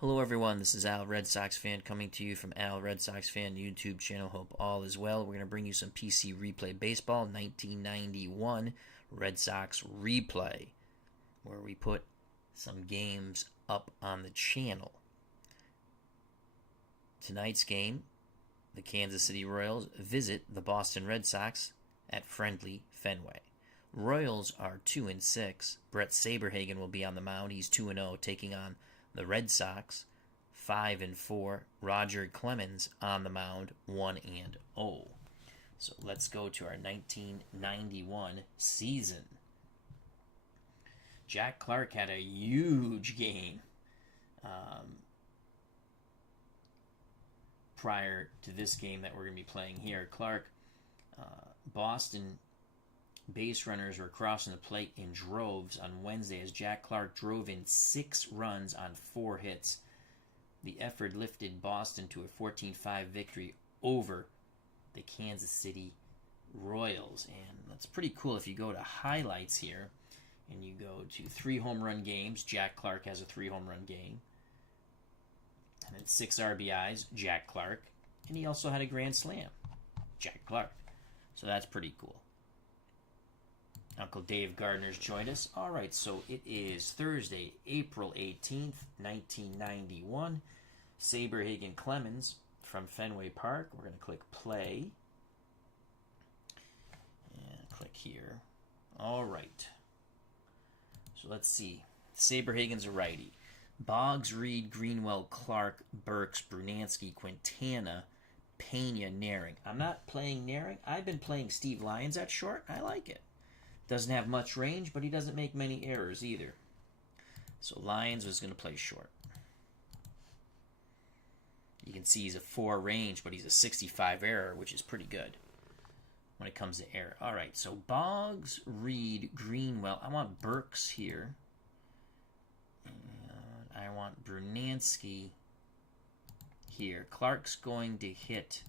Hello everyone, this is Al Red Sox Fan coming to you from Al Red Sox Fan YouTube channel. Hope all is well. We're going to bring you some PC Replay Baseball 1991 Red Sox Replay, where we put some games up on the channel. Tonight's game, the Kansas City Royals visit the Boston Red Sox at friendly Fenway. Royals are 2-6. Brett Saberhagen will be on the mound. He's 2-0, taking on the Red Sox, 5-4. Roger Clemens on the mound, 1-0. So let's go to our 1991 season. Jack Clark had a huge game prior to this game that we're going to be playing here. Clark, Boston base runners were crossing the plate in droves on Wednesday as Jack Clark drove in 6 runs on 4 hits. The effort lifted Boston to a 14-5 victory over the Kansas City Royals. And that's pretty cool. If you go to highlights here and you go to 3 home run games, Jack Clark has a 3 home run game. And then 6 RBIs, Jack Clark. And he also had a grand slam, Jack Clark. So that's pretty cool. Uncle Dave Gardner's joined us. All right, so it is Thursday, April 18th, 1991. Saberhagen Clemens from Fenway Park. We're going to click play. And click here. All right. So let's see. Saberhagen's a righty. Boggs, Reed, Greenwell, Clark, Burks, Brunansky, Quintana, Pena, Naring. I'm not playing Naring. I've been playing Steve Lyons at short. I like it. Doesn't have much range, but he doesn't make many errors either. So Lyons was going to play short. You can see he's a 4 range, but he's a 65 error, which is pretty good when it comes to error. All right, so Boggs, Reed, Greenwell. I want Burks here. And I want Brunansky here. Clark's going to hit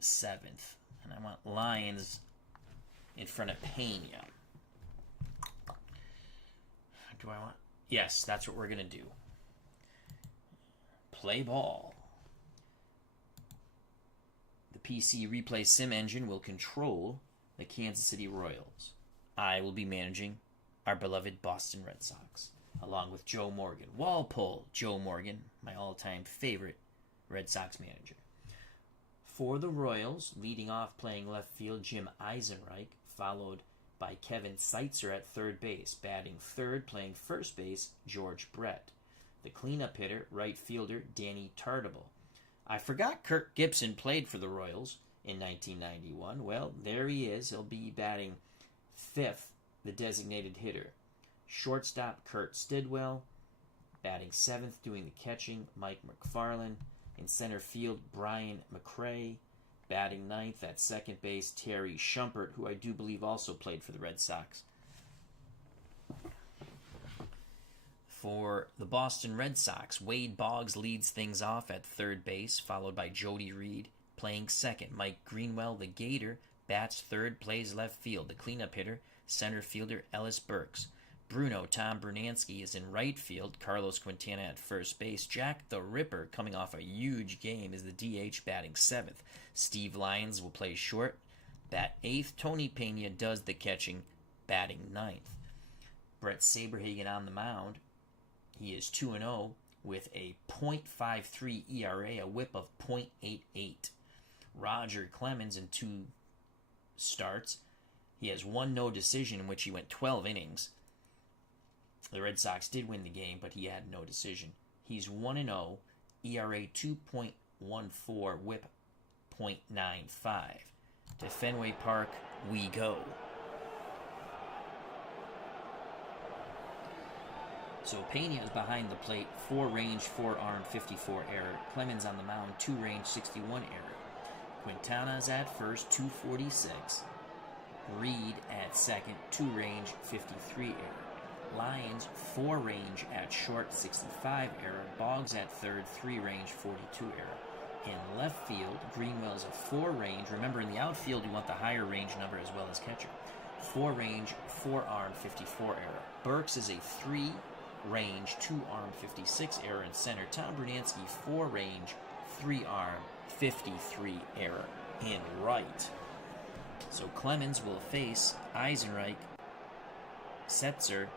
7th. And I want Lyons in front of Pena. Do I want... Yes, that's what we're going to do. Play ball. The PC Replay Sim engine will control the Kansas City Royals. I will be managing our beloved Boston Red Sox, along with Joe Morgan. Walpole Joe Morgan, my all-time favorite Red Sox manager. For the Royals, leading off playing left field, Jim Eisenreich, followed by Kevin Seitzer at third base. Batting third, playing first base, George Brett. The cleanup hitter, right fielder, Danny Tartable. I forgot Kirk Gibson played for the Royals in 1991. Well, there he is. He'll be batting 5th, the designated hitter. Shortstop, Kurt Stidwell. Batting 7th, doing the catching, Mike McFarland. In center field, Brian McRae. Batting 9th at second base, Terry Shumpert, who I do believe also played for the Red Sox. For the Boston Red Sox, Wade Boggs leads things off at third base, followed by Jody Reed playing second. Mike Greenwell, the Gator, bats third, plays left field. The cleanup hitter, center fielder Ellis Burks. Tom Brunansky is in right field. Carlos Quintana at first base. Jack the Ripper, coming off a huge game, is the DH, batting 7th. Steve Lyons will play short, bat 8th. Tony Pena does the catching, batting 9th. Brett Saberhagen on the mound. He is 2-0 with a .53 ERA, a whip of .88. Roger Clemens in 2 starts. He has 1 no decision in which he went 12 innings. The Red Sox did win the game, but he had no decision. He's 1-0, ERA 2.14, whip .95. To Fenway Park we go. So Pena is behind the plate, 4 range, 4 arm, 54 error. Clemens on the mound, 2 range, 61 error. Quintana is at first, 246. Reed at second, 2 range, 53 error. Lyons, 4 range at short, 65 error. Boggs at third, 3 range, 42 error. In left field, Greenwell's a 4 range. Remember, in the outfield, you want the higher range number as well as catcher. 4-range, 4-arm, 54 error. Burks is a 3-range, 2-arm, 56 error in center. Tom Brunansky, 4-range, 3-arm, 53 error in right. So Clemens will face Eisenreich, Seitzer,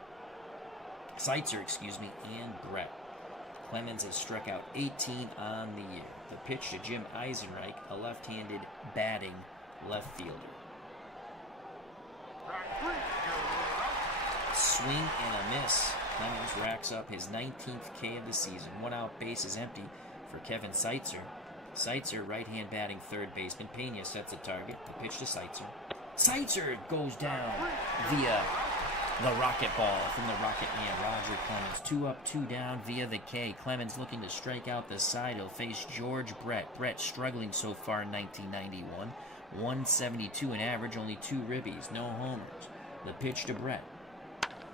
and Brett. Clemens has struck out 18 on the year. The pitch to Jim Eisenreich, a left-handed batting left fielder. Swing and a miss. Clemens racks up his 19th K of the season. 1 out, base is empty for Kevin Seitzer. Seitzer, right-hand batting third baseman. Pena sets a target. The pitch to Seitzer. Seitzer goes down via the rocket ball from the Rocket Man, Roger Clemens. 2 up, 2 down via the K. Clemens looking to strike out the side. He'll face George Brett. Brett struggling so far in 1991. 172 in average, only 2 ribbies, no homers. The pitch to Brett.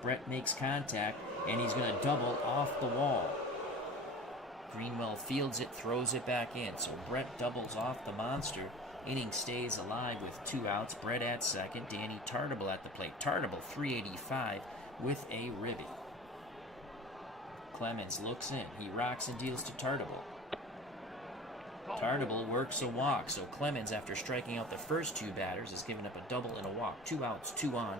Brett makes contact, and he's going to double off the wall. Greenwell fields it, throws it back in. So Brett doubles off the monster. Inning stays alive with 2 outs. Brett at second. Danny Tartable at the plate. Tartable, 385 with a ribby. Clemens looks in. He rocks and deals to Tartable. Tartable works a walk. So Clemens, after striking out the first 2 batters, has given up a double and a walk. 2 outs, 2 on.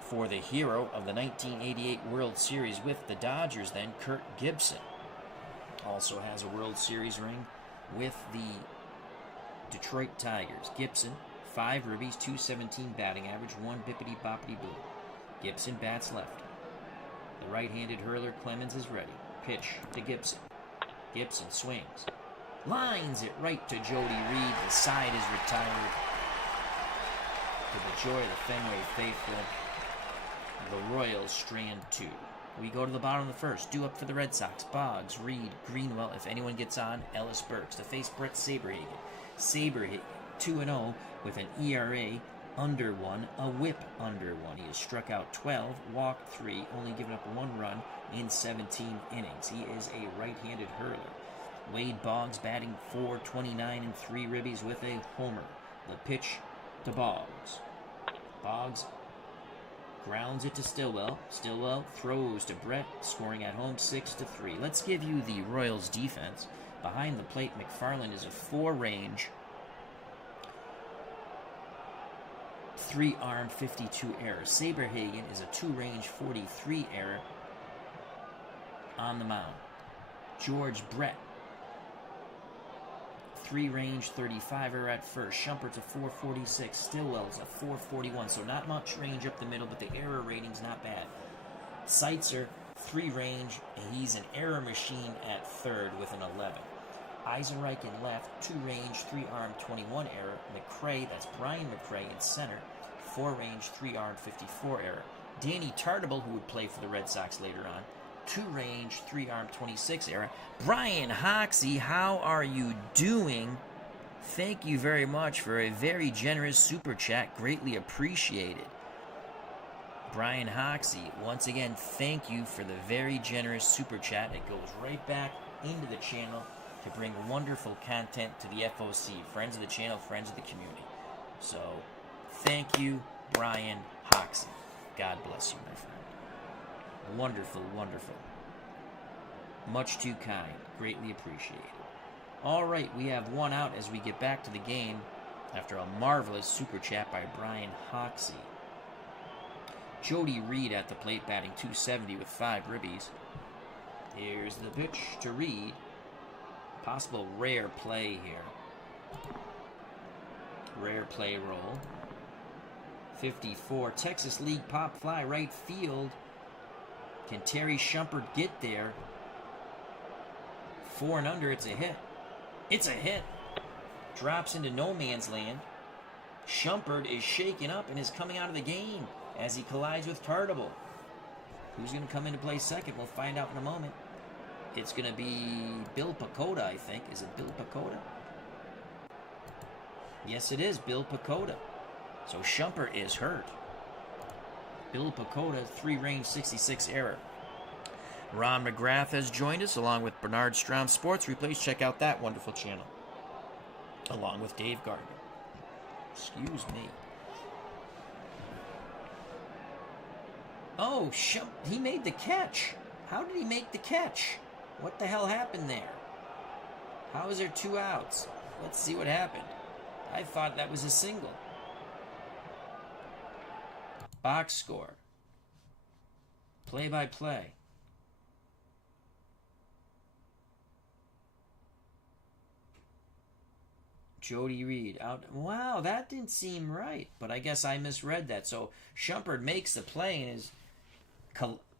For the hero of the 1988 World Series with the Dodgers, then, Kirk Gibson. Also has a World Series ring with the Detroit Tigers. Gibson, 5 ribbies, 217 batting average, 1 bippity-boppity blue. Gibson bats lefty. The right-handed hurler, Clemens, is ready. Pitch to Gibson. Gibson swings. Lines it right to Jody Reed. The side is retired. To the joy of the Fenway faithful, the Royals strand 2. We go to the bottom of the first. Due up for the Red Sox. Boggs, Reed, Greenwell. If anyone gets on, Ellis Burks. To face Brett Saberhagen. Saberhagen 2-0 with an ERA under 1, a whip under 1. He has struck out 12, walked 3, only given up 1 run in 17 innings. He is a right-handed hurler. Wade Boggs batting .429 and 3 ribbies with a homer. The pitch to Boggs. Boggs grounds it to Stillwell. Stillwell throws to Brett, scoring at home 6-3. Let's give you the Royals defense. Behind the plate, McFarland is a 4-range, 3-arm, 52 error. Saberhagen is a 2-range, 43 error on the mound. George Brett, 3-range, 35 error at first. Shumpert's a 446. Stillwell's a 441. So not much range up the middle, but the error rating's not bad. Seitzer, 3-range, and he's an error machine at third with an 11. Eisenreich in left, 2-range, 3-arm, 21 error. McCray, that's Brian McCray in center, 4-range, 3-arm, 54 error. Danny Tartable, who would play for the Red Sox later on, 2-range, 3-arm, 26 error. Brian Hoxie, how are you doing? Thank you very much for a very generous super chat. Greatly appreciated. Brian Hoxie, once again, thank you for the very generous super chat. It goes right back into the channel to bring wonderful content to the FOC. Friends of the channel, friends of the community. So, thank you, Brian Hoxie. God bless you, my friend. Wonderful, wonderful. Much too kind. Greatly appreciated. All right, we have 1 out as we get back to the game after a marvelous super chat by Brian Hoxie. Jody Reed at the plate, batting .270 with 5 ribbies. Here's the pitch to Reed. Possible rare play here. Rare play roll. 54. Texas League pop fly right field. Can Terry Shumpert get there? 4 and under. It's a hit. It's a hit. Drops into no man's land. Shumpert is shaken up and is coming out of the game as he collides with Tartable. Who's going to come in to play second? We'll find out in a moment. It's going to be Bill Pacoda, I think. Is it Bill Pacoda? Yes, it is Bill Pacoda. So Shumpert is hurt. Bill Pacoda, 3-range, 66 error. Ron McGrath has joined us along with Bernard Strom Sports Replays. Check out that wonderful channel. Along with Dave Gardner. Excuse me. Oh, he made the catch. How did he make the catch? What the hell happened there? How is there 2 outs? Let's see what happened. I thought that was a single. Box score. Play-by-play. Jody Reed out. Wow, that didn't seem right, but I guess I misread that. So Shumpert makes the play and is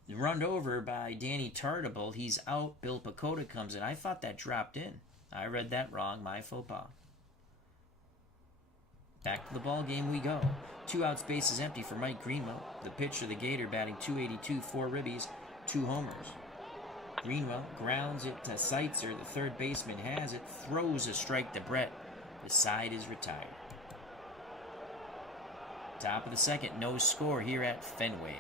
run over by Danny Tartable. He's out. Bill Pacoda comes in. I thought that dropped in. I read that wrong. My faux pas. Back to the ball game we go. 2 outs, bases empty for Mike Greenwell. The pitch to the Gator, batting .282, 4 ribbies, 2 homers. Greenwell grounds it to Seitzer. The third baseman has it. Throws a strike to Brett. The side is retired. Top of the second, no score here at Fenway.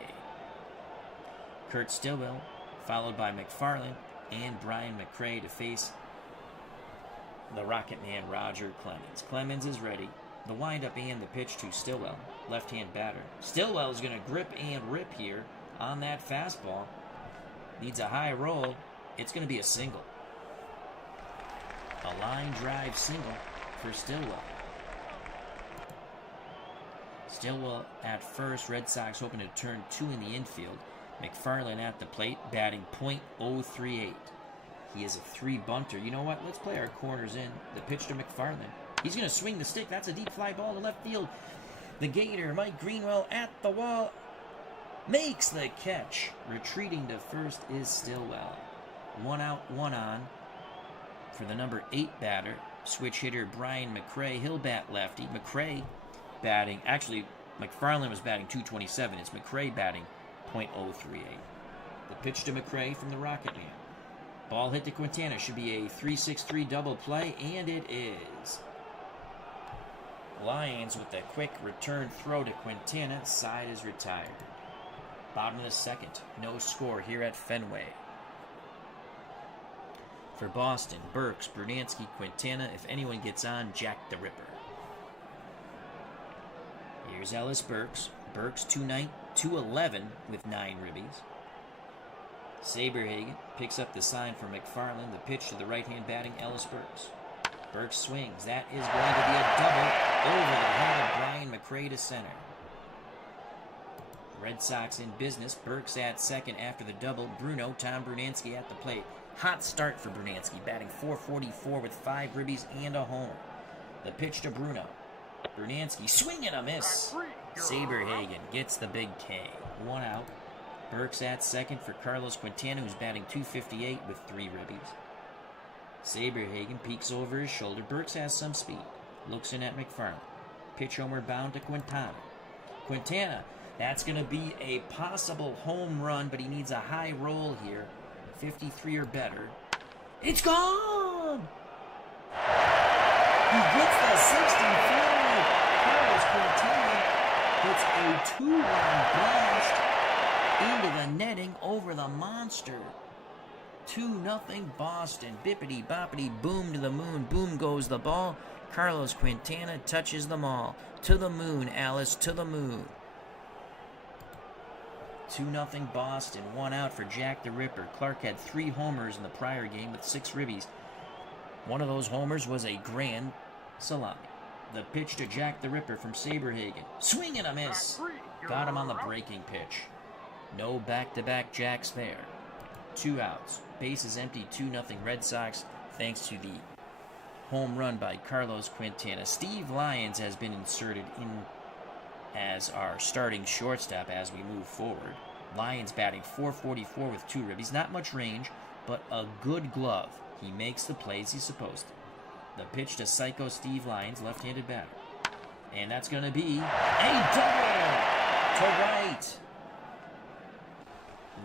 Kurt Stillwell, followed by McFarland and Brian McRae to face the Rocket Man Roger Clemens. Clemens is ready. The windup and the pitch to Stillwell, left-hand batter. Stillwell is going to grip and rip here on that fastball. Needs a high roll. It's going to be a single. A line drive single for Stillwell. Stillwell at first. Red Sox hoping to turn 2 in the infield. McFarland at the plate, batting .038. He is a 3 bunter. You know what? Let's play our corners in. The pitch to McFarland. He's going to swing the stick. That's a deep fly ball to left field. The Gator, Mike Greenwell, at the wall. Makes the catch. Retreating to first is Stillwell. 1 out, 1 on for the number 8 batter. Switch hitter Brian McRae. He'll bat lefty. McRae batting. Actually, McFarland was batting .227. It's McRae batting .038. The pitch to McRae from the Rocket Man. Ball hit to Quintana. Should be a 3-6-3 double play, and it is. Lions with a quick return throw to Quintana. Side is retired. Bottom of the second. No score here at Fenway. For Boston, Burks, Brunansky, Quintana. If anyone gets on, Jack the Ripper. Here's Ellis Burks. Burks 211 with 9 ribbies. Saberhagen picks up the sign for McFarland. The pitch to the right-hand batting Ellis Burks. Burks swings. That is going to be a double over the head of Brian McRae to center. Red Sox in business. Burks at second after the double. Tom Brunansky at the plate. Hot start for Brunansky, batting .444 with 5 ribbies and a homer. The pitch to Bruno. Brunansky swing and a miss. Saberhagen gets the big K. 1 out. Burks at second for Carlos Quintana, who's batting .258 with 3 ribbies. Saberhagen peeks over his shoulder. Burks has some speed. Looks in at McFarland. Pitch homer bound to Quintana. Quintana, that's going to be a possible home run, but he needs a high roll here. 53 or better. It's gone! He gets the 65. Carlos Quintana hits a 2-run blast into the netting over the monster. 2-0 Boston. Bippity boppity boom to the moon. Boom goes the ball. Carlos Quintana touches them all. To the moon, Alice, to the moon. 2-0 Boston. 1 out for Jack the Ripper. Clark had 3 homers in the prior game with 6 ribbies. One of those homers was a grand salami. The pitch to Jack the Ripper from Saberhagen. Swing and a miss. Got him on the breaking pitch. No back-to-back Jacks there. 2 outs. Bases empty, 2-0 Red Sox, thanks to the home run by Carlos Quintana. Steve Lyons has been inserted in as our starting shortstop as we move forward. Lyons batting .444 with 2 ribbies. Not much range, but a good glove. He makes the plays he's supposed to. The pitch to Psycho Steve Lyons, left-handed batter. And that's going to be a double to right.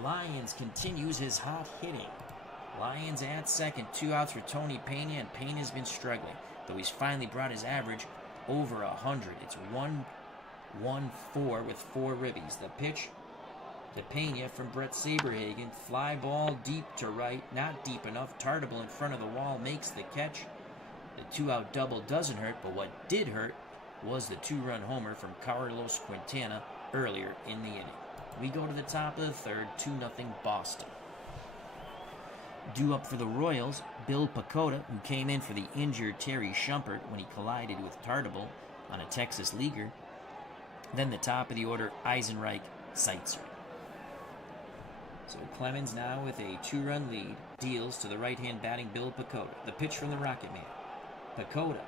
Lyons continues his hot hitting. Lions at second. 2 outs for Tony Pena, and Pena's been struggling, though he's finally brought his average over 100. It's 1-1-4 with 4 ribbies. The pitch to Pena from Brett Saberhagen. Fly ball deep to right. Not deep enough. Tartable in front of the wall makes the catch. The 2-out double doesn't hurt, but what did hurt was the 2-run homer from Carlos Quintana earlier in the inning. We go to the top of the third, 2-0 Boston. Due up for the Royals, Bill Pacoda, who came in for the injured Terry Shumpert when he collided with Tartable on a Texas leaguer. Then the top of the order, Eisenreich, Seitzer. So Clemens now with a 2-run lead, deals to the right-hand batting Bill Pacoda. The pitch from the Rocket Man. Pacoda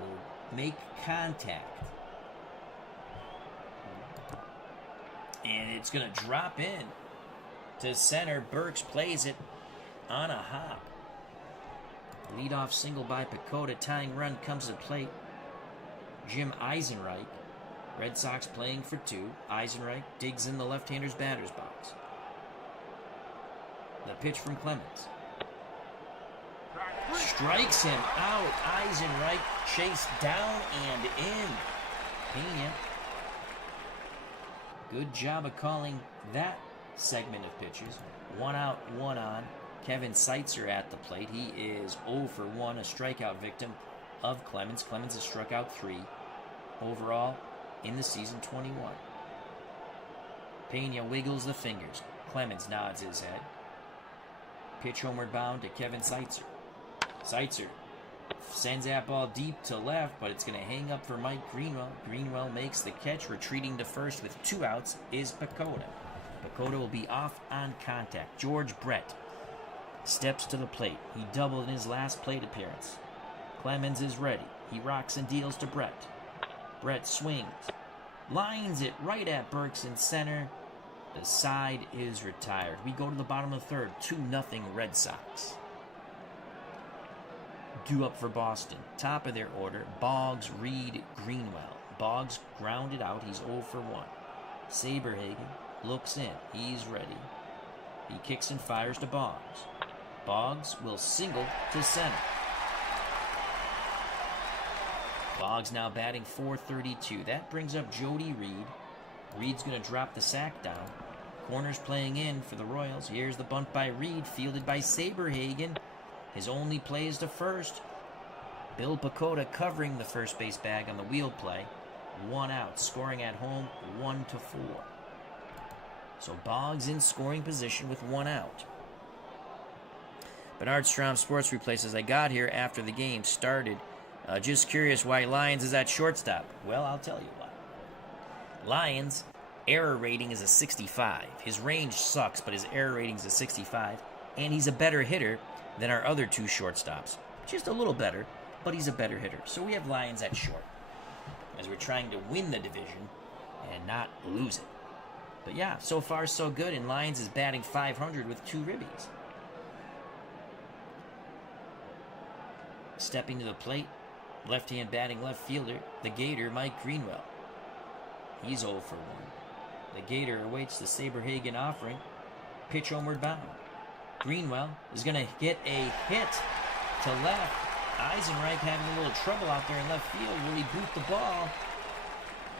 will make contact. And it's going to drop in to center. Burks plays it on a hop. Leadoff single by Pacoda. Tying run comes to plate. Jim Eisenreich. Red Sox playing for 2. Eisenreich digs in the left-hander's batter's box. The pitch from Clemens. Strikes him out. Eisenreich chased down and in. Pena. Good job of calling that segment of pitches. 1 out, 1 on. Kevin Seitzer at the plate. He is 0 for 1, a strikeout victim of Clemens. Clemens has struck out 3. Overall, in the season, 21. Pena wiggles the fingers. Clemens nods his head. Pitch homeward bound to Kevin Seitzer. Seitzer sends that ball deep to left, but it's going to hang up for Mike Greenwell. Greenwell makes the catch. Retreating to first with 2 outs is Pacoda. Pacoda will be off on contact. George Brett steps to the plate. He doubled in his last plate appearance. Clemens is ready. He rocks and deals to Brett. Brett swings. Lines it right at Burks in center. The side is retired. We go to the bottom of the third. 2-0 Red Sox. Due up for Boston. Top of their order, Boggs, Reed, Greenwell. Boggs grounded out. He's 0 for 1. Saberhagen looks in. He's ready. He kicks and fires to Boggs. Boggs will single to center. Boggs now batting .432. That brings up Jody Reed. Reed's going to drop the sack down. Corners playing in for the Royals. Here's the bunt by Reed, fielded by Saberhagen. His only play is to first. Bill Pacoda covering the first base bag on the wheel play. 1 out, scoring at home 1-4. So Boggs in scoring position with 1 out. Bernard Strom Sports Replay says, I got here after the game started. Just curious why Lyons is at shortstop. Well, I'll tell you why. Lyons' error rating is a 65. His range sucks, but his error rating is a 65. And he's a better hitter than our other 2 shortstops. Just a little better, but he's a better hitter. So we have Lyons at short, as we're trying to win the division and not lose it. But yeah, so far so good, and Lyons is batting .500 with 2 ribbies. Stepping to the plate, left-hand batting left fielder, the Gator, Mike Greenwell. He's 0 for 1. The Gator awaits the Saberhagen offering. Pitch homeward bound. Greenwell is going to get a hit to left. Eisenreich having a little trouble out there in left field. Will he boot the ball?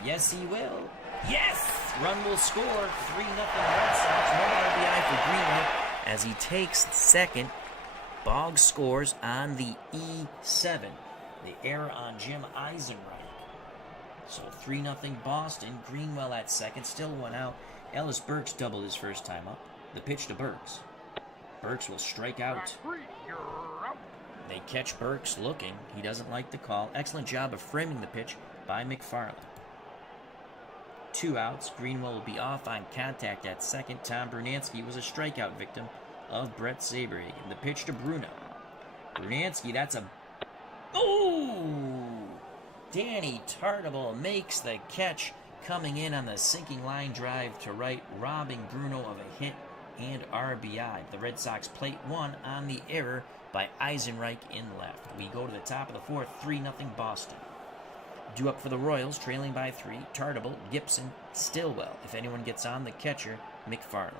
Yes, he will. Yes! Run will score. 3-0 Red Sox. 1 RBI for Greenwell as he takes second. Boggs scores on the E7. The error on Jim Eisenreich. So 3-0 Boston. Greenwell at second. Still 1 out. Ellis Burks doubled his first time up. The pitch to Burks. Burks will strike out. They catch Burks looking. He doesn't like the call. Excellent job of framing the pitch by McFarland. 2 outs. Greenwell will be off on contact at second. Tom Brunansky was a strikeout victim of Brett Saberhagen. The pitch to Bruno. Brunansky, that's a... Oh! Danny Tartable makes the catch, coming in on the sinking line drive to right, robbing Bruno of a hit and RBI. The Red Sox plate 1 on the error by Eisenreich in left. We go to the top of the fourth, 3-0 Boston. Due up for the Royals, trailing by 3, Tartable, Gibson, Stillwell. If anyone gets on, the catcher, McFarland.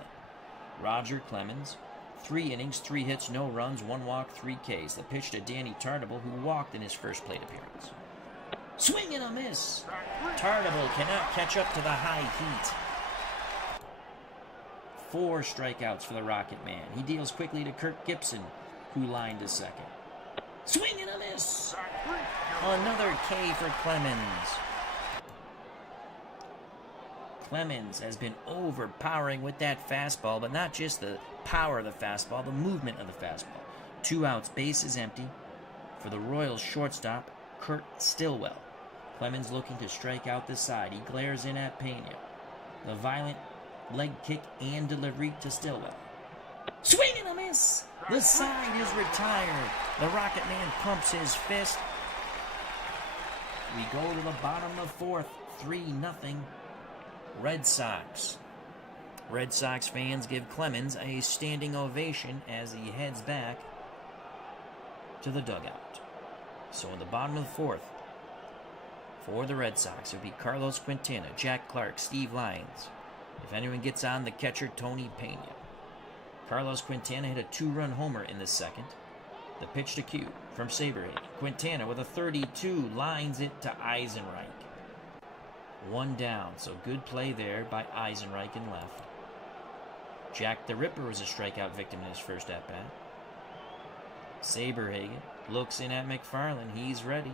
Roger Clemens, 3 innings, 3 hits, no runs, 1 walk, 3 Ks. The pitch to Danny Tartable, who walked in his first plate appearance. Swing and a miss. Tartable cannot catch up to the high heat. 4 strikeouts for the Rocket Man. He deals quickly to Kirk Gibson, who lined to second. Swing and a miss. Another K for Clemens. Clemens has been overpowering with that fastball, but not just the power of the fastball, the movement of the fastball. 2 outs, base is empty for the Royals shortstop, Kurt Stillwell. Clemens looking to strike out the side. He glares in at Pena. The violent leg kick and delivery to Stillwell. Swing and a miss! The side is retired. The Rocket Man pumps his fist. We go to the bottom of the 4th. 3-0 Red Sox. Red Sox fans give Clemens a standing ovation as he heads back to the dugout. So in the bottom of the 4th, for the Red Sox, it would be Carlos Quintana, Jack Clark, Steve Lyons. If anyone gets on, the catcher, Tony Pena. Carlos Quintana hit a 2-run homer in the 2nd. The pitch to Q from Saberhagen. Quintana with a 32 lines it to Eisenreich. 1 down, so good play there by Eisenreich in left. Jack the Ripper was a strikeout victim in his first at-bat. Saberhagen looks in at McFarland. He's ready.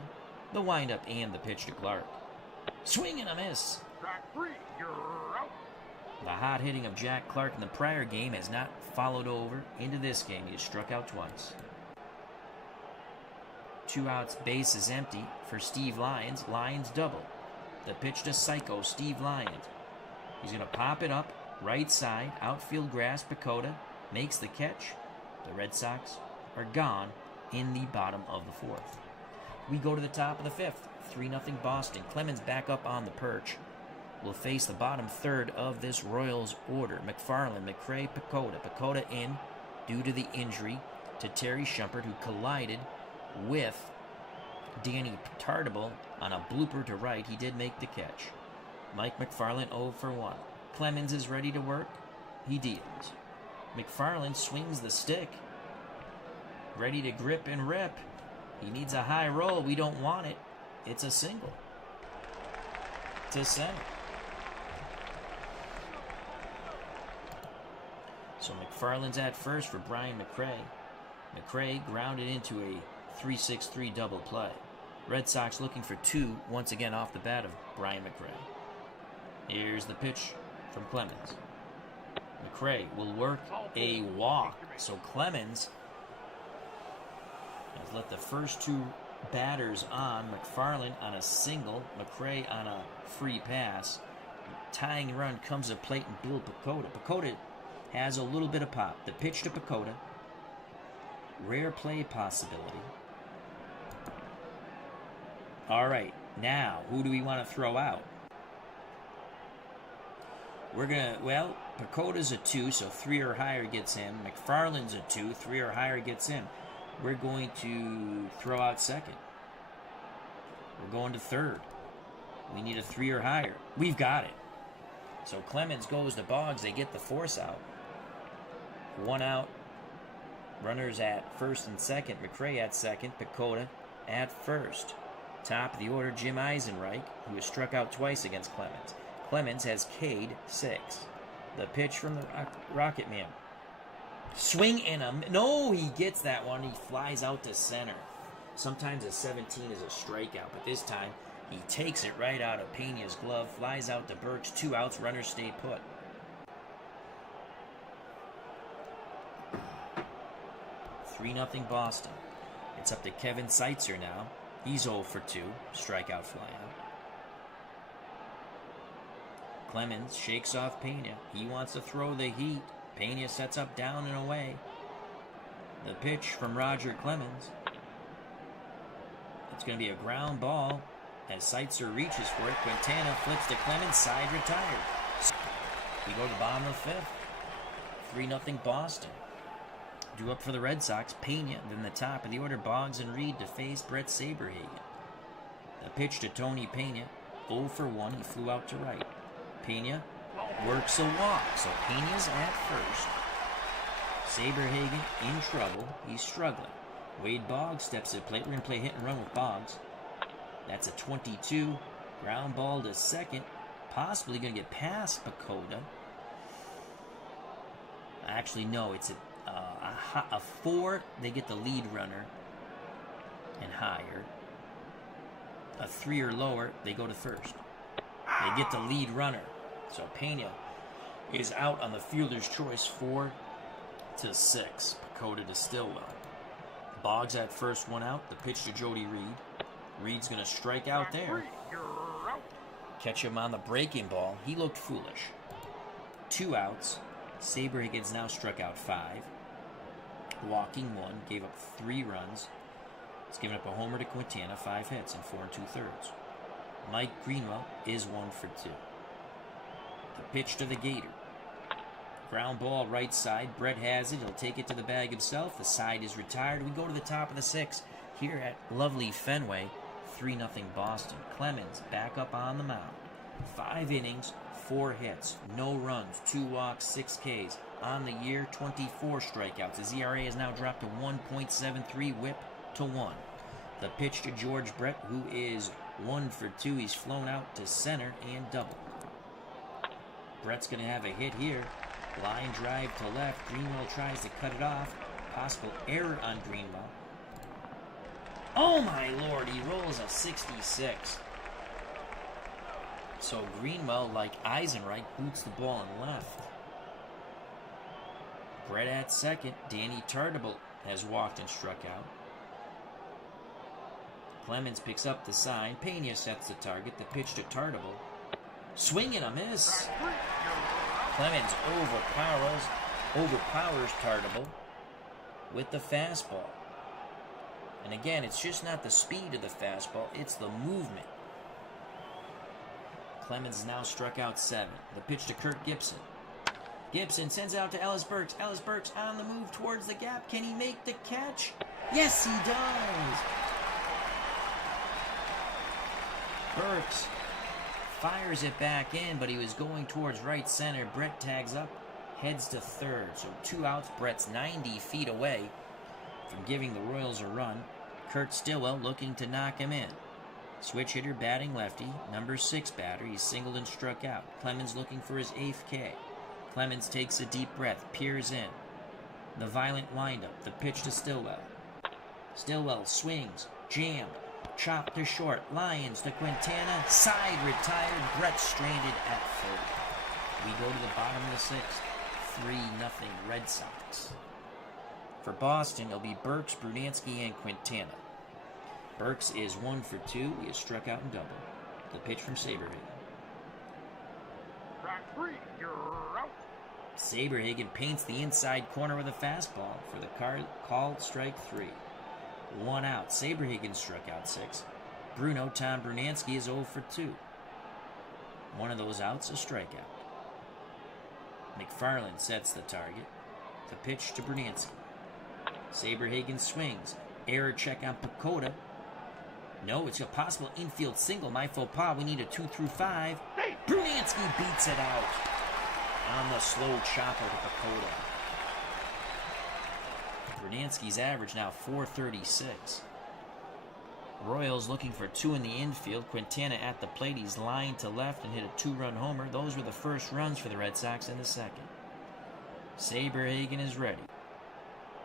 The windup and the pitch to Clark. Swing and a miss. Strike 3, you're out. The hot hitting of Jack Clark in the prior game has not followed over into this game. He has struck out twice. 2 outs, base is empty for Steve Lyons. Lyons double. The pitch to Psycho, Steve Lyons. He's going to pop it up, right side, outfield grass. Pacoda makes the catch. The Red Sox are gone in the bottom of the 4th. We go to the top of the 5th. 3-0 Boston. Clemens back up on the perch. Will face the bottom 3rd of this Royals order. McFarland, McRae, Pacoda. Pacoda in due to the injury to Terry Shumpert, who collided with Danny Tartable on a blooper to right. He did make the catch. Mike McFarland 0 for 1. Clemens is ready to work. He deals. McFarland swings the stick. Ready to grip and rip. He needs a high roll. We don't want it. It's a single. To center. So McFarland's at first for Brian McRae. McRae grounded into a 3-6-3 double play. Red Sox looking for 2 once again off the bat of Brian McRae. Here's the pitch from Clemens. McRae will work a walk. So Clemens has let the first 2 batters on. McFarland on a single. McRae on a free pass. Tying run comes to plate and Bill Pacoda. Pacoda has a little bit of pop. The pitch to Pacoda. Rare play possibility. All right, now, who do we want to throw out? We're going to, well, Pacoda's a 2, so 3 or higher gets him. McFarland's a 2, 3 or higher gets him. We're going to throw out 2nd. We're going to 3rd. We need a 3 or higher. We've got it. So Clemens goes to Boggs. They get the force out. 1 out. Runners at 1st and 2nd. McRae at 2nd. Pacoda at 1st. Top of the order, Jim Eisenreich, who has struck out twice against Clemens. Clemens has K'd 6. The pitch from the Rocket Man. Swing and a... No, he gets that one. He flies out to center. Sometimes a 17 is a strikeout, but this time he takes it right out of Pena's glove, flies out to Burks. 2 outs, runners stay put. Three 3-0 Boston. It's up to Kevin Seitzer now. He's 0 for 2. Strikeout fly out. Clemens shakes off Pena. He wants to throw the heat. Pena sets up down and away. The pitch from Roger Clemens. It's going to be a ground ball as Seitzer reaches for it. Quintana flips to Clemens. Side retired. We go to the bottom of the 5th. 3-0 Boston. Due up for the Red Sox, Pena, then the top of the order, Boggs and Reed to face Brett Saberhagen. The pitch to Tony Pena, 0 for 1, he flew out to right. Pena works a walk, so Pena's at first. Saberhagen in trouble, he's struggling. Wade Boggs steps to the plate. We're going to play hit and run with Boggs. That's a 22, ground ball to 2nd, possibly going to get past Pacoda. Actually, no, it's a 4, they get the lead runner and higher. A 3 or lower, they go to 1st. They get the lead runner. So Pena is out on the fielder's choice, 4-6. Pacoda to Stillwell. Boggs at first, one out. The pitch to Jody Reed. Reed's going to strike out there. Catch him on the breaking ball. He looked foolish. 2 outs. Saberhagen's now struck out 5. Walking 1. Gave up 3 runs. He's given up a homer to Quintana, 5 hits and 4 2/3. Mike Greenwell is 1 for 2. The pitch to the Gator. Ground ball right side. Brett has it. He'll take it to the bag himself. The side is retired. We go to the top of the 6th here at lovely Fenway. 3-0 Boston. Clemens back up on the mound. 5 innings, 4 hits, no runs, 2 walks, 6 Ks. On the year, 24 strikeouts. His ERA has now dropped to 1.73, whip to 1. The pitch to George Brett, who is 1 for 2. He's flown out to center and double. Brett's going to have a hit here. Line drive to left. Greenwell tries to cut it off. Possible error on Greenwell. Oh my lord, he rolls a 66. So Greenwell, like Eisenreich, boots the ball and left. Brett at second. Danny Tartable has walked and struck out. Clemens picks up the sign. Pena sets the target. The pitch to Tartable. Swing and a miss. Clemens overpowers Tartable with the fastball. And again, it's just not the speed of the fastball, it's the movement. Clemens now struck out 7. The pitch to Kirk Gibson. Gibson sends out to Ellis Burks. Ellis Burks on the move towards the gap. Can he make the catch? Yes, he does! Burks fires it back in, but he was going towards right center. Brett tags up, heads to third. So 2 outs. Brett's 90 feet away from giving the Royals a run. Kurt Stillwell looking to knock him in. Switch hitter batting lefty, number 6 batter. He's singled and struck out. Clemens looking for his 8th K. Clemens takes a deep breath, peers in. The violent windup, the pitch to Stillwell. Stillwell swings, jammed, chopped to short. Lyons to Quintana, side retired. Brett stranded at third. We go to the bottom of the 6th. 3-0 Red Sox. For Boston, it'll be Burks, Brunansky, and Quintana. Burks is 1 for 2. He has struck out and doubled. The pitch from Saberhagen. Saberhagen paints the inside corner with a fastball for the called strike 3. 1 out. Saberhagen struck out 6. Tom Brunansky is 0 for 2. One of those outs, a strikeout. McFarland sets the target. The pitch to Brunansky. Saberhagen swings. Error check on Pacoda. No, it's a possible infield single. My faux pas. We need a 2 through 5. Brunansky beats it out on the slow chopper to Pacoda. Brunansky's average now 436. Royals looking for 2 in the infield. Quintana at the plate. He's lined to left and hit a 2-run homer. Those were the first runs for the Red Sox in the second. Saberhagen is ready.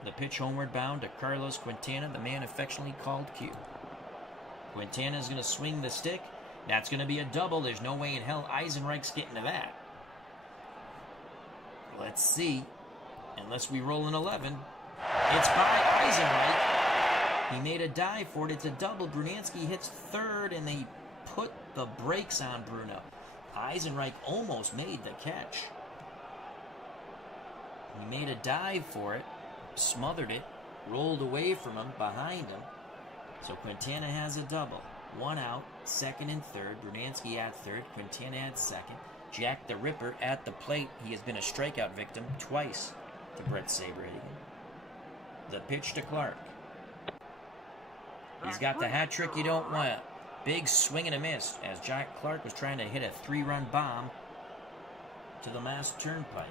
The pitch homeward bound to Carlos Quintana, the man affectionately called Q. Quintana is going to swing the stick. That's going to be a double. There's no way in hell Eisenreich's getting to that. Let's see. Unless we roll an 11. It's by Eisenreich. He made a dive for it. It's a double. Brunansky hits third, and they put the brakes on Bruno. Eisenreich almost made the catch. He made a dive for it, smothered it, rolled away from him, behind him. So Quintana has a double. 1 out, 2nd and 3rd. Brunansky at 3rd, Quintana at 2nd. Jack the Ripper at the plate. He has been a strikeout victim twice to Brett Saberhagen. The pitch to Clark. He's got the hat trick you don't want. Big swing and a miss as Jack Clark was trying to hit a 3-run bomb to the Mass Turnpike.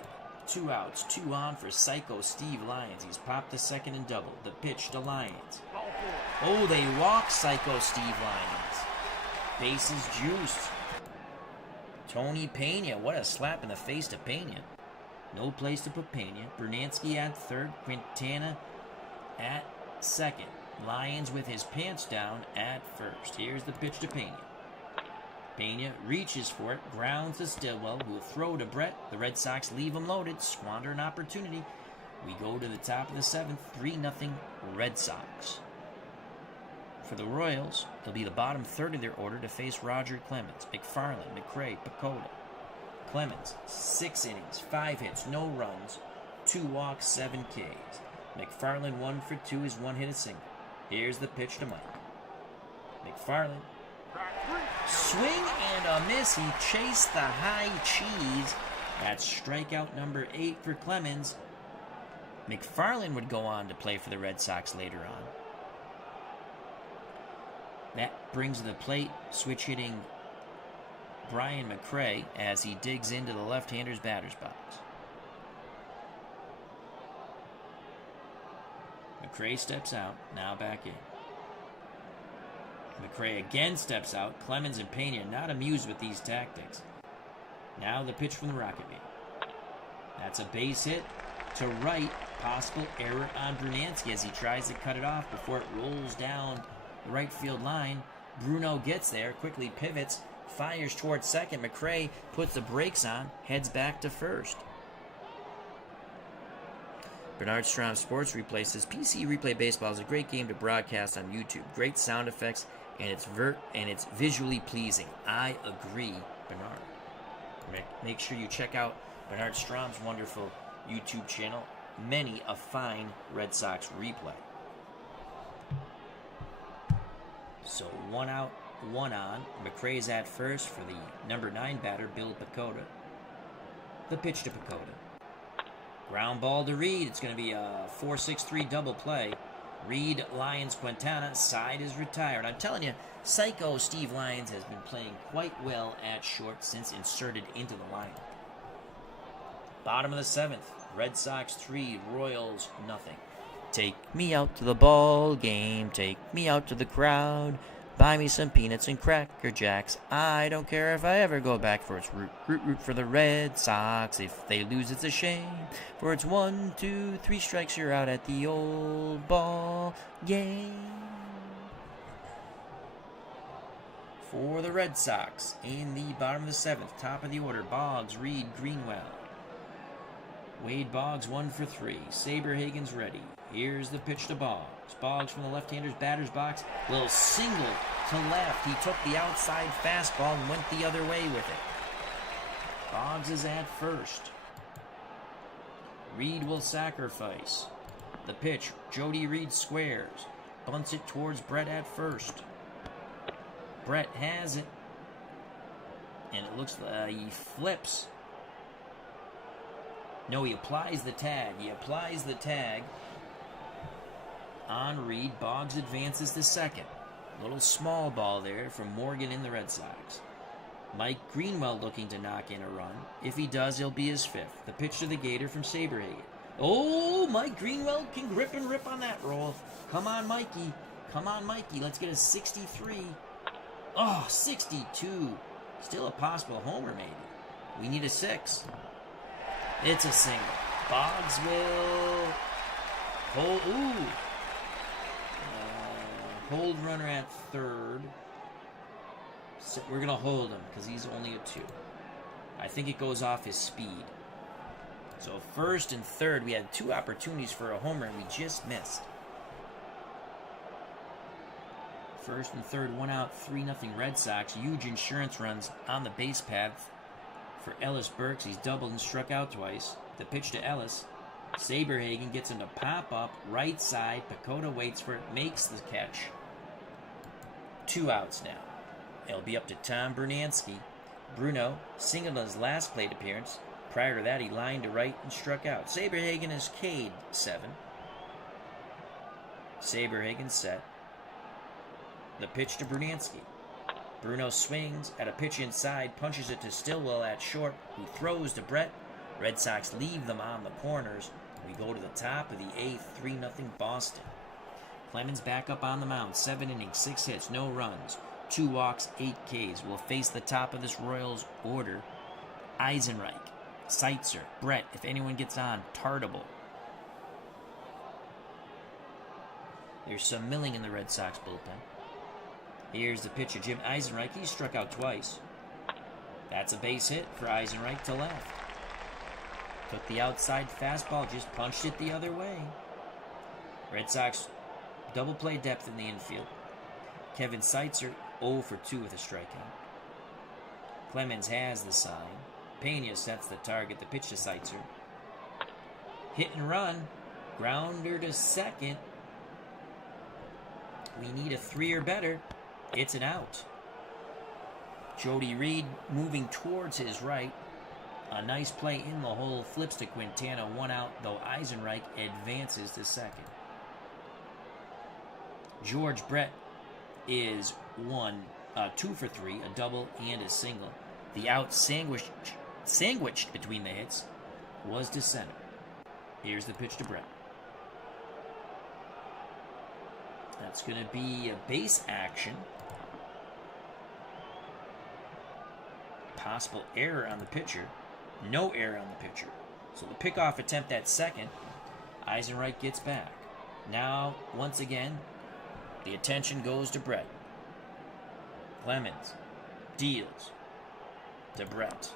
2 outs, 2 on for Psycho Steve Lyons. He's popped to 2nd and double. The pitch to Lyons. Oh, they walk Psycho Steve Lyons. Bases juiced. Tony Pena. What a slap in the face to Pena. No place to put Pena. Brunansky at 3rd. Quintana at 2nd. Lyons with his pants down at 1st. Here's the pitch to Pena. Pena reaches for it, grounds to Stillwell, who will throw to Brett. The Red Sox leave him loaded, squander an opportunity. We go to the top of the 7th, 3-0 Red Sox. For the Royals, they'll be the bottom third of their order to face Roger Clemens, McFarland, McRae, Pacoda. Clemens, 6 innings, 5 hits, no runs, 2 walks, 7 Ks. McFarland 1 for 2, his 1 hit a single. Here's the pitch to Mike. McFarland. Swing and a miss. He chased the high cheese. That's strikeout number 8 for Clemens. McFarland would go on to play for the Red Sox later on. That brings to the plate, switch hitting Brian McRae as he digs into the left-hander's batter's box. McRae steps out, now back in. McRae again steps out. Clemens and Pena not amused with these tactics. Now the pitch from the Rocket Man. That's a base hit to right. Possible error on Brunansky as he tries to cut it off before it rolls down the right field line. Bruno gets there, quickly pivots, fires towards second. McRae puts the brakes on, heads back to first. Bernard Strom Sports Replay says, PC Replay Baseball is a great game to broadcast on YouTube. Great sound effects, and it's visually pleasing. I agree, Bernard. Make sure you check out Bernard Strom's wonderful YouTube channel. Many a fine Red Sox replay. So 1 out, 1 on. McRae's at first for the number 9 batter, Bill Pacoda. The pitch to Pacoda. Ground ball to Reed. It's going to be a 4-6-3 double play. Reed, Lyons, Quintana. Side is retired. I'm telling you, Psycho Steve Lyons has been playing quite well at short since inserted into the lineup. Bottom of the 7th. Red Sox 3, Royals nothing. Take me out to the ball game. Take me out to the crowd. Buy me some peanuts and Cracker Jacks. I don't care if I ever go back, for it's root for the Red Sox. If they lose, it's a shame. For it's 1, 2, 3 strikes, you're out at the old ball game. For the Red Sox, in the bottom of the 7th, top of the order, Boggs, Reed, Greenwell. Wade Boggs 1 for 3. Saberhagen's ready. Here's the pitch to Boggs. Boggs from the left-hander's batter's box. Little single to left. He took the outside fastball and went the other way with it. Boggs is at first. Reed will sacrifice. The pitch. Jody Reed squares. Bunts it towards Brett at first. Brett has it. And it looks like he flips. No, he applies the tag. On Reed. Boggs advances to second. Little small ball there from Morgan in the Red Sox. Mike Greenwell looking to knock in a run. If he does, he'll be his 5th. The pitch to the Gator from Saberhagen. Oh, Mike Greenwell can grip and rip on that roll. Come on, Mikey. Let's get a 63. Oh, 62. Still a possible homer, maybe. We need a 6. It's a single. Boggs will hold. Hold runner at third. So we're going to hold him because he's only a 2. I think it goes off his speed. So first and third, we had 2 opportunities for a homer and we just missed. First and third, 1 out, 3-0 Red Sox. Huge insurance runs on the base path for Ellis Burks. He's doubled and struck out twice. The pitch to Ellis. Saberhagen gets him to pop up right side. Pacoda waits for it, makes the catch. 2 outs now. It'll be up to Tom Brunansky. Bruno singled on his last plate appearance. Prior to that, he lined to right and struck out. Saberhagen is K'd 7. Saberhagen set. The pitch to Brunansky. Bruno swings at a pitch inside, punches it to Stillwell at short, who throws to Brett. Red Sox leave them on the corners. We go to the top of the 8th, 3-0 Boston. Clemens back up on the mound, 7 innings, 6 hits, no runs, 2 walks, 8 Ks. Will face the top of this Royals order. Eisenreich, Seitzer, Brett, if anyone gets on, Tartable. There's some milling in the Red Sox bullpen. Here's the pitch of Jim Eisenreich. He struck out twice. That's a base hit for Eisenreich to left. Took the outside fastball, just punched it the other way. Red Sox double play depth in the infield. Kevin Seitzer 0 for 2 with a strikeout. Clemens has the sign. Pena sets the target. The pitch to Seitzer. Hit and run. Grounder to second. We need a 3 or better. It's an out. Jody Reed moving towards his right. A nice play in the hole. Flips to Quintana. 1 out, though Eisenreich advances to second. George Brett is 2 for 3, a double and a single. The out sandwiched between the hits was to center. Here's the pitch to Brett. That's going to be a base action. Possible error on the pitcher. No error on the pitcher. So the pickoff attempt at second. Eisenreich gets back. Now, once again, the attention goes to Brett. Clemens deals to Brett.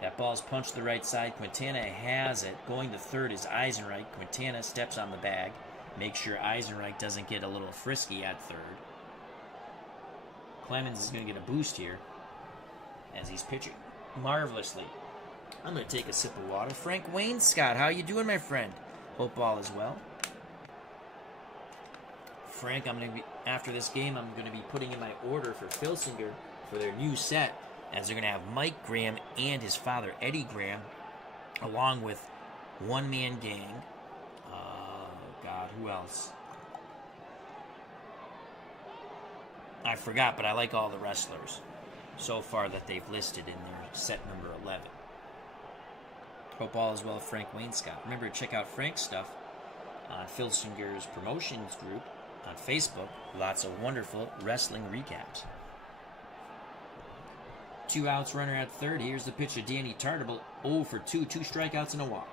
That ball's punched to the right side. Quintana has it. Going to third is Eisenreich. Quintana steps on the bag. Makes sure Eisenreich doesn't get a little frisky at third. Clemens is going to get a boost here as he's pitching marvelously. I'm going to take a sip of water. Frank Wayne Scott, how you doing, my friend? Hope all is well. Frank, after this game, I'm going to be putting in my order for Filsinger for their new set, as they're going to have Mike Graham and his father, Eddie Graham, along with One Man Gang. God, who else? I forgot, but I like all the wrestlers so far that they've listed in their set number 11. Hope all is well, Frank Wayne Scott. Remember to check out Frank's stuff on Filsinger's promotions group on Facebook. Lots of wonderful wrestling recaps. 2 outs, runner at third. Here's the pitch to Danny Tartable. 0 for 2, 2 strikeouts and a walk.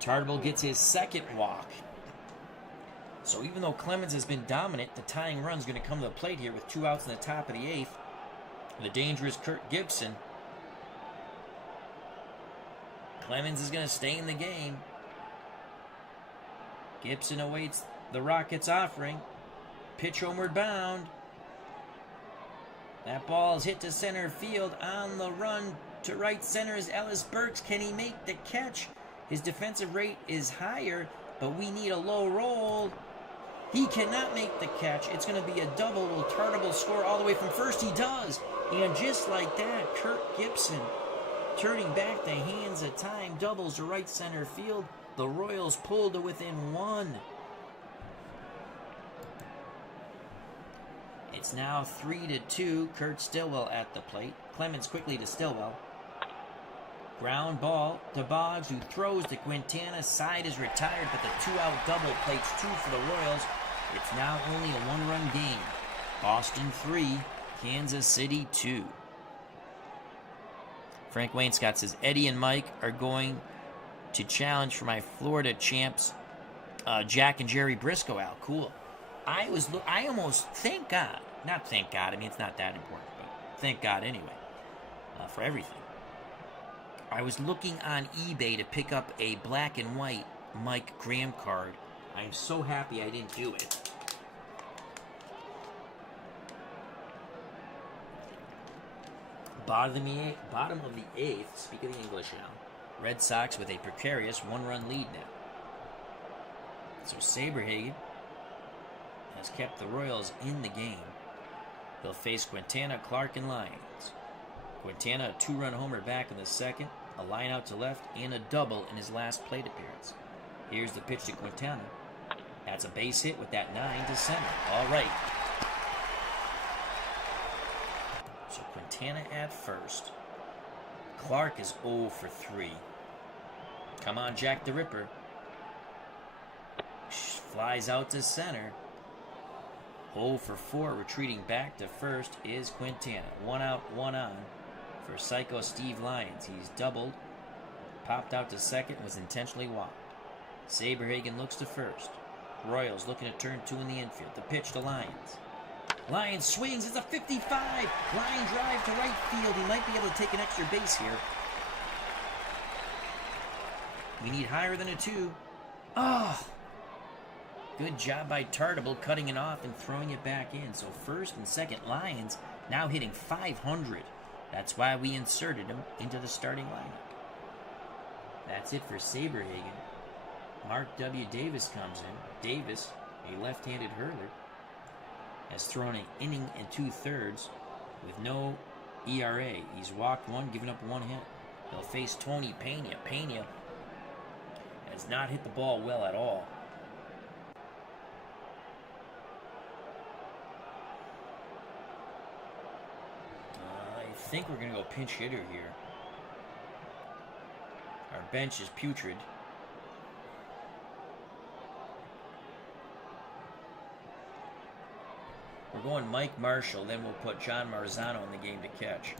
Tartable gets his second walk. So even though Clemens has been dominant, the tying run's going to come to the plate here with 2 outs in the top of the 8th. The dangerous Kurt Gibson. Clemens is going to stay in the game. Gibson awaits the Rockets' offering. Pitch homeward bound. That ball is hit to center field. On the run to right center is Ellis Burks. Can he make the catch? His defensive rate is higher, but we need a low roll. He cannot make the catch. It's going to be a double. Will Tartable score all the way from first? He does. And just like that, Kurt Gibson turning back the hands of time. Doubles to right center field. The Royals pulled to within 1. It's now 3-2. Kurt Stillwell at the plate. Clemens quickly to Stillwell. Ground ball to Boggs, who throws to Quintana. Side is retired, but the 2-out double plates 2 for the Royals. It's now only a 1-run game. Boston 3, Kansas City 2. Frank Wayne Scott says, Eddie and Mike are going to challenge for my Florida champs, Jack and Jerry Briscoe out. Cool. I almost, thank God, not thank God, I mean, it's not that important, but thank God anyway, for everything. I was looking on eBay to pick up a black and white Mike Graham card. I'm so happy I didn't do it. Bottom of the 8th, speak of the English now. Red Sox with a precarious 1-run lead now. So Saberhagen has kept the Royals in the game. They'll face Quintana, Clark, and Lyons. Quintana, a 2-run homer back in the second, a line out to left, and a double in his last plate appearance. Here's the pitch to Quintana. That's a base hit with that 9 to center. All right. So Quintana at first. Clark is 0 for 3. Come on, Jack the Ripper. Flies out to center. 0 for 4, retreating back to first is Quintana. 1 out, 1 on for Psycho Steve Lyons. He's doubled, popped out to second, was intentionally walked. Saberhagen looks to first. Royals looking to turn 2 in the infield. The pitch to Lyons. Lions swings. It's a 55. Line drive to right field. He might be able to take an extra base here. We need higher than a 2. Oh! Good job by Tartable cutting it off and throwing it back in. So first and second Lions now hitting 500. That's why we inserted him into the starting lineup. That's it for Saberhagen. Mark W. Davis comes in. Davis, a left-handed hurler, has thrown an inning and 2/3 with no ERA. He's walked 1, given up 1 hit. He'll face Tony Pena. Pena has not hit the ball well at all. I think we're going to go pinch hitter here. Our bench is putrid. We're going Mike Marshall, then we'll put John Marzano in the game to catch.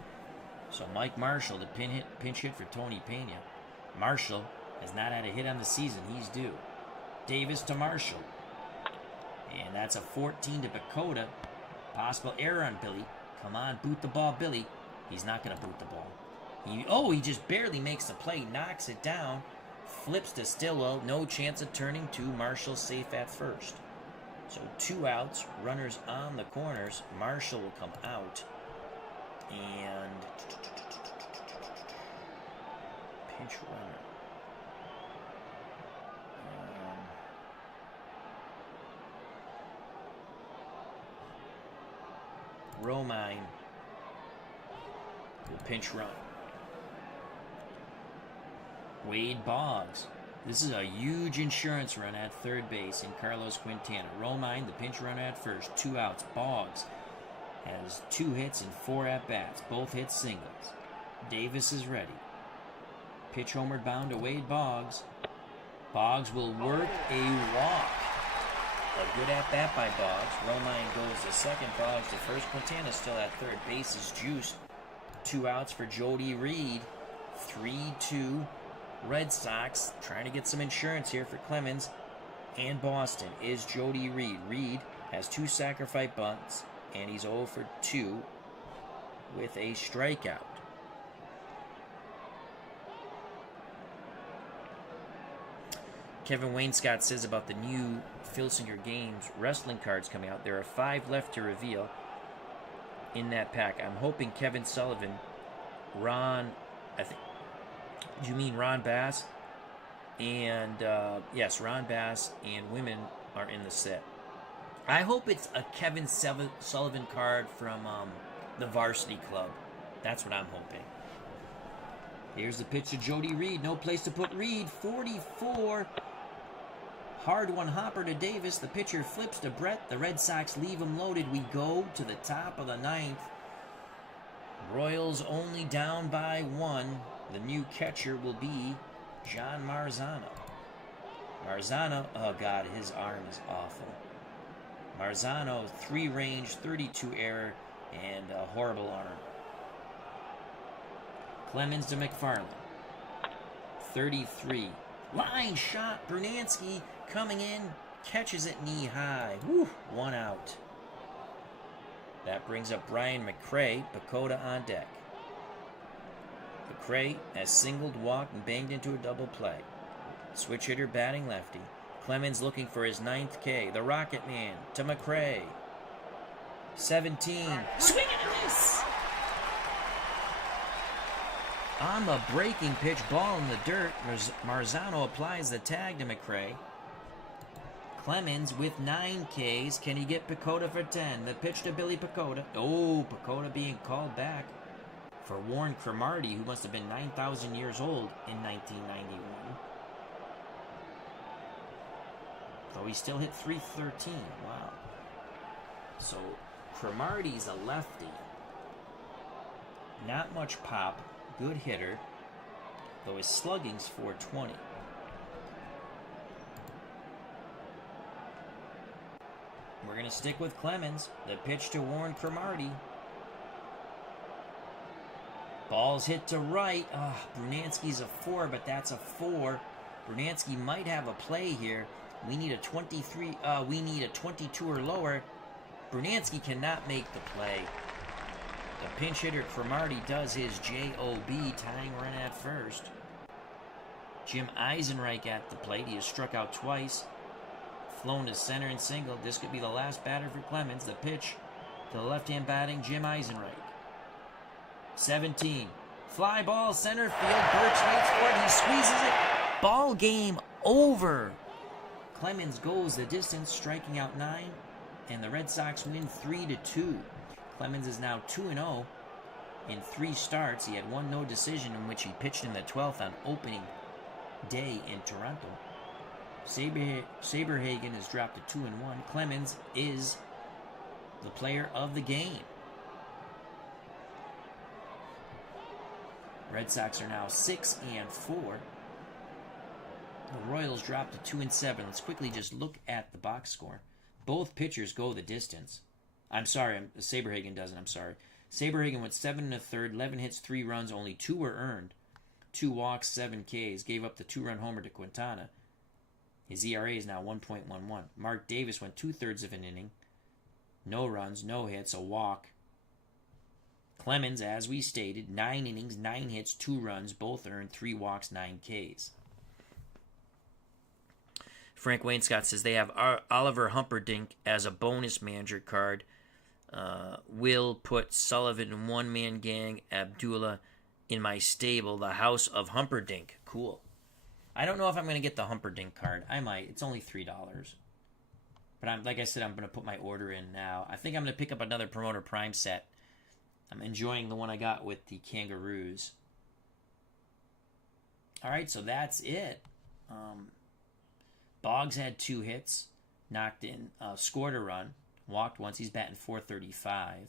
So Mike Marshall, the pinch hit for Tony Pena. Marshall has not had a hit on the season. He's due. Davis to Marshall. And that's a 14 to Bakota. Possible error on Billy. Come on, boot the ball, Billy. He's not going to boot the ball. He just barely makes the play, knocks it down, flips to Stillwell. No chance of turning to Marshall, safe at first. So 2 outs, runners on the corners. Marshall will come out. And pinch runner. Romine will pinch run. Wade Boggs. This is a huge insurance run at third base in Carlos Quintana. Romine, the pinch runner at first. 2 outs. Boggs has 2 hits and 4 at-bats. Both hits singles. Davis is ready. Pitch homered bound to Wade Boggs. Boggs will work a walk. A good at-bat by Boggs. Romine goes to second. Boggs to first. Quintana still at third. Base is juiced. 2 outs for Jody Reed. 3-2. Red Sox trying to get some insurance here for Clemens and Boston is Jody Reed. Reed has 2 sacrifice bunts, and he's 0 for 2 with a strikeout. Kevin Wainscott says about the new Filsinger Games wrestling cards coming out, there are 5 left to reveal in that pack. I'm hoping Kevin Sullivan, Ron Bass? And, yes, Ron Bass and women are in the set. I hope it's a Kevin Sullivan card from the Varsity Club. That's what I'm hoping. Here's the pitch to Jody Reed. No place to put Reed. 44. Hard one hopper to Davis. The pitcher flips to Brett. The Red Sox leave him loaded. We go to the top of the 9th. Royals only down by 1. The new catcher will be John Marzano. Marzano, oh God, his arm is awful. Marzano, 3 range, 32 error, and a horrible arm. Clemens to McFarland. 33. Line shot. Bernansky coming in, catches it knee high. Woo, 1 out. That brings up Brian McCray. Bakota on deck. McCray has singled, walked, and banged into a double play. Switch hitter batting lefty. Clemens looking for his 9th K. The Rocket Man to McCray. 17. Swing and a miss! On the breaking pitch, ball in the dirt. Marzano applies the tag to McCray. Clemens with 9 Ks. Can he get Bakota for 10? The pitch to Billy Bakota. Oh, Bakota being called back for Warren Cromartie, who must have been 9,000 years old in 1991. Though he still hit .313. Wow. So, Cromartie's a lefty. Not much pop. Good hitter. Though his slugging's .420. We're going to stick with Clemens. The pitch to Warren Cromartie. Ball's hit to right. Brunansky's a 4, but that's a 4. Brunansky might have a play here. We need a 23. We need a 22 or lower. Brunansky cannot make the play. The pinch hitter Cromartie does his J.O.B. tying run at first. Jim Eisenreich at the plate. He has struck out twice. Flown to center and single. This could be the last batter for Clemens. The pitch to the left-hand batting Jim Eisenreich. 17. Fly ball, center field. Birch waits for it. He squeezes it. Ball game over. Clemens goes the distance, striking out 9. And the Red Sox win 3-2. Clemens is now 2-0 in 3 starts. He had 1 no decision in which he pitched in the 12th on opening day in Toronto. Saberhagen has dropped to 2-1. Clemens is the player of the game. Red Sox are now 6-4. The Royals dropped to 2-7. Let's quickly just look at the box score. Both pitchers go the distance. I'm sorry, Saberhagen doesn't. I'm sorry. Saberhagen went 7 1/3, 11 hits, 3 runs, only 2 were earned. 2 walks, 7 Ks. Gave up the 2-run homer to Quintana. His ERA is now 1.11. Mark Davis went 2/3 of an inning. No runs, no hits, a walk. Clemens, as we stated, 9 innings, 9 hits, 2 runs, both earned, 3 walks, 9 Ks. Frank Wainscott says they have Oliver Humperdinck as a bonus manager card. Will put Sullivan in one-man gang, Abdullah in my stable, the House of Humperdinck. Cool. I don't know if I'm going to get the Humperdinck card. I might. It's only $3. But like I said, I'm going to put my order in now. I think I'm going to pick up another Promoter Prime set. I'm enjoying the one I got with the Kangaroos. All right, so that's it. Boggs had 2 hits, knocked in, scored a run, walked once. He's batting .435.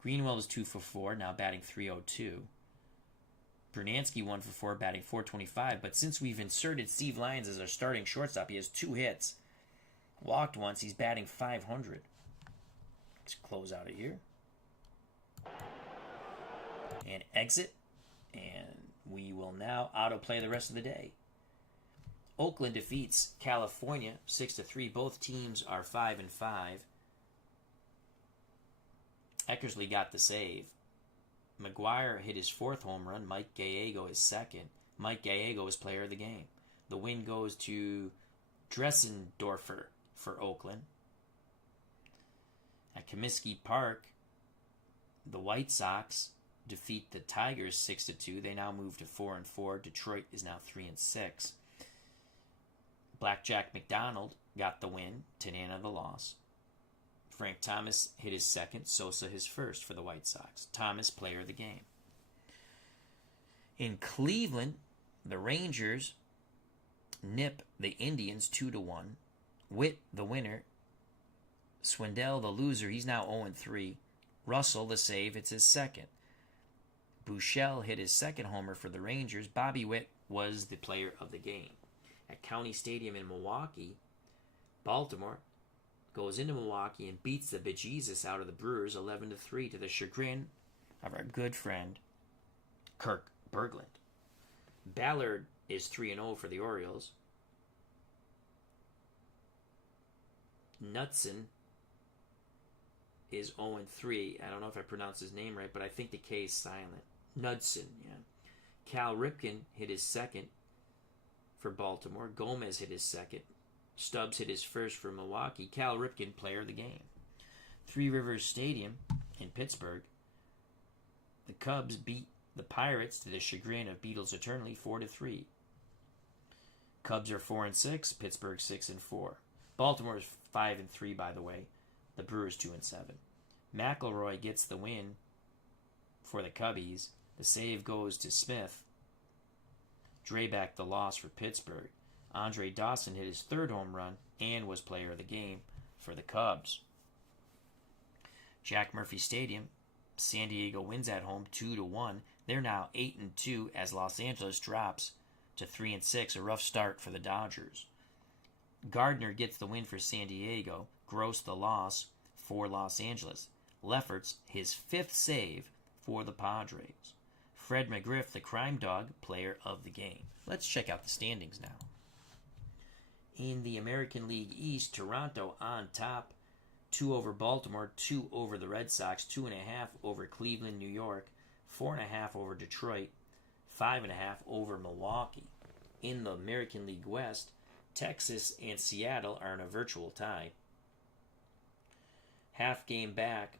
Greenwell was 2 for 4, now batting .302. Brunansky 1 for 4, batting .425. But since we've inserted Steve Lyons as our starting shortstop, he has 2 hits, walked once. He's batting .500. Let's close out of here and exit, and we will now autoplay the rest of the day. Oakland defeats California 6-3. Both teams are 5-5. Eckersley got the save. McGuire hit his 4th home run. Mike Gallego his 2nd. Mike Gallego is player of the game. The win goes to Dressendorfer for Oakland. At Comiskey Park, the White Sox defeat the Tigers 6-2. They now move to 4-4. Detroit is now 3-6. Blackjack McDonald got the win. Tanana the loss. Frank Thomas hit his 2nd. Sosa his 1st for the White Sox. Thomas player of the game. In Cleveland, the Rangers nip the Indians 2-1. Witt the winner. Swindell the loser. He's now 0-3. Russell the save. It's his 2nd. Buechele hit his 2nd homer for the Rangers. Bobby Witt was the player of the game. At County Stadium in Milwaukee, Baltimore goes into Milwaukee and beats the bejesus out of the Brewers 11-3 to the chagrin of our good friend Kirk Berglund. Ballard is 3-0 for the Orioles. Knudsen is 0-3. I don't know if I pronounced his name right, but I think the K is silent. Knudsen, yeah. Cal Ripken hit his 2nd for Baltimore. Gomez hit his 2nd. Stubbs hit his 1st for Milwaukee. Cal Ripken, player of the game. Three Rivers Stadium in Pittsburgh. The Cubs beat the Pirates to the chagrin of Beatles eternally 4-3. Cubs are 4-6. Pittsburgh 6-4. Baltimore is 5-3, by the way. The Brewers 2-7. McElroy gets the win for the Cubbies. The save goes to Smith. Drabek the loss for Pittsburgh. Andre Dawson hit his 3rd home run and was player of the game for the Cubs. Jack Murphy Stadium, San Diego wins at home 2-1. They're now 8-2 as Los Angeles drops to 3-6, a rough start for the Dodgers. Gardner gets the win for San Diego. Gross the loss for Los Angeles. Lefferts his 5th save for the Padres. Fred McGriff, the crime dog, player of the game. Let's check out the standings now. In the American League East, Toronto on top, 2 over Baltimore, 2 over the Red Sox, 2.5 over Cleveland, New York, 4.5 over Detroit, 5.5 over Milwaukee. In the American League West, Texas and Seattle are in a virtual tie. Half game back,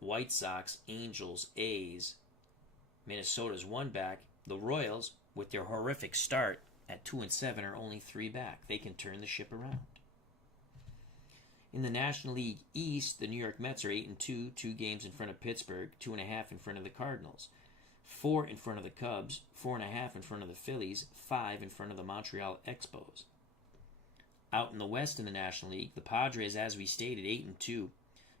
White Sox, Angels, A's. Minnesota's 1 back. The Royals, with their horrific start at 2-7, are only 3 back. They can turn the ship around. In the National League East, the New York Mets are 8-2, 2 games in front of Pittsburgh, 2.5 in front of the Cardinals, 4 in front of the Cubs, 4.5 in front of the Phillies, 5 in front of the Montreal Expos. Out in the West in the National League, the Padres, as we stated, 8-2,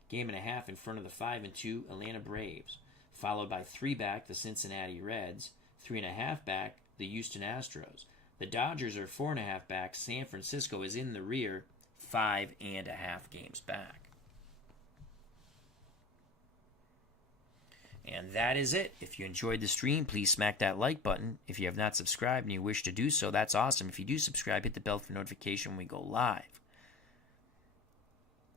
game and a half in front of the 5-2 Atlanta Braves, followed by 3 back the Cincinnati Reds, 3.5 back the Houston Astros. The Dodgers are 4.5 back. San Francisco is in the rear, 5.5 games back. And that is it. If you enjoyed the stream, please smack that like button. If you have not subscribed and you wish to do so, that's awesome. If you do subscribe, hit the bell for notification when we go live.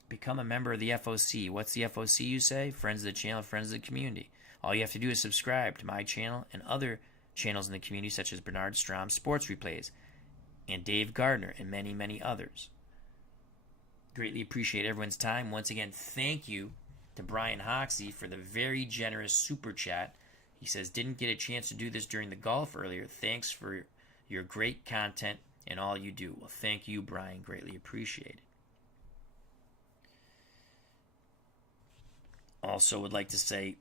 Become a member of the FOC. What's the FOC, you say? Friends of the channel, friends of the community. All you have to do is subscribe to my channel and other channels in the community, such as Bernard Strom Sports Replays and Dave Gardner and many, many others. Greatly appreciate everyone's time. Once again, thank you to Brian Hoxie for the very generous super chat. He says, didn't get a chance to do this during the golf earlier. Thanks for your great content and all you do. Well, thank you, Brian. Greatly appreciated. Also would like to say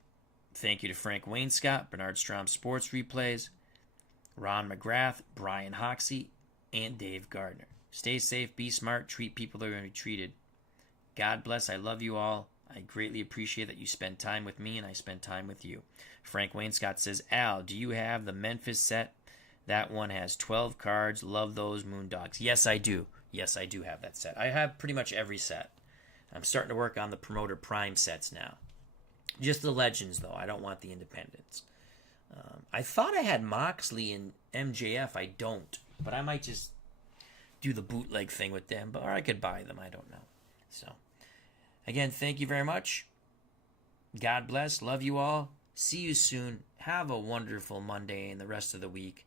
thank you to Frank Wainscott, Bernard Strom Sports Replays, Ron McGrath, Brian Hoxie, and Dave Gardner. Stay safe, be smart, treat people that are going to be treated. God bless, I love you all. I greatly appreciate that you spend time with me and I spend time with you. Frank Wainscott says, Al, do you have the Memphis set? That one has 12 cards. Love those Moondogs. Yes, I do. Yes, I do have that set. I have pretty much every set. I'm starting to work on the Promoter Prime sets now. Just the Legends, though. I don't want the Independents. I thought I had Moxley and MJF. I don't. But I might just do the bootleg thing with them. Or I could buy them. I don't know. So, again, thank you very much. God bless. Love you all. See you soon. Have a wonderful Monday and the rest of the week.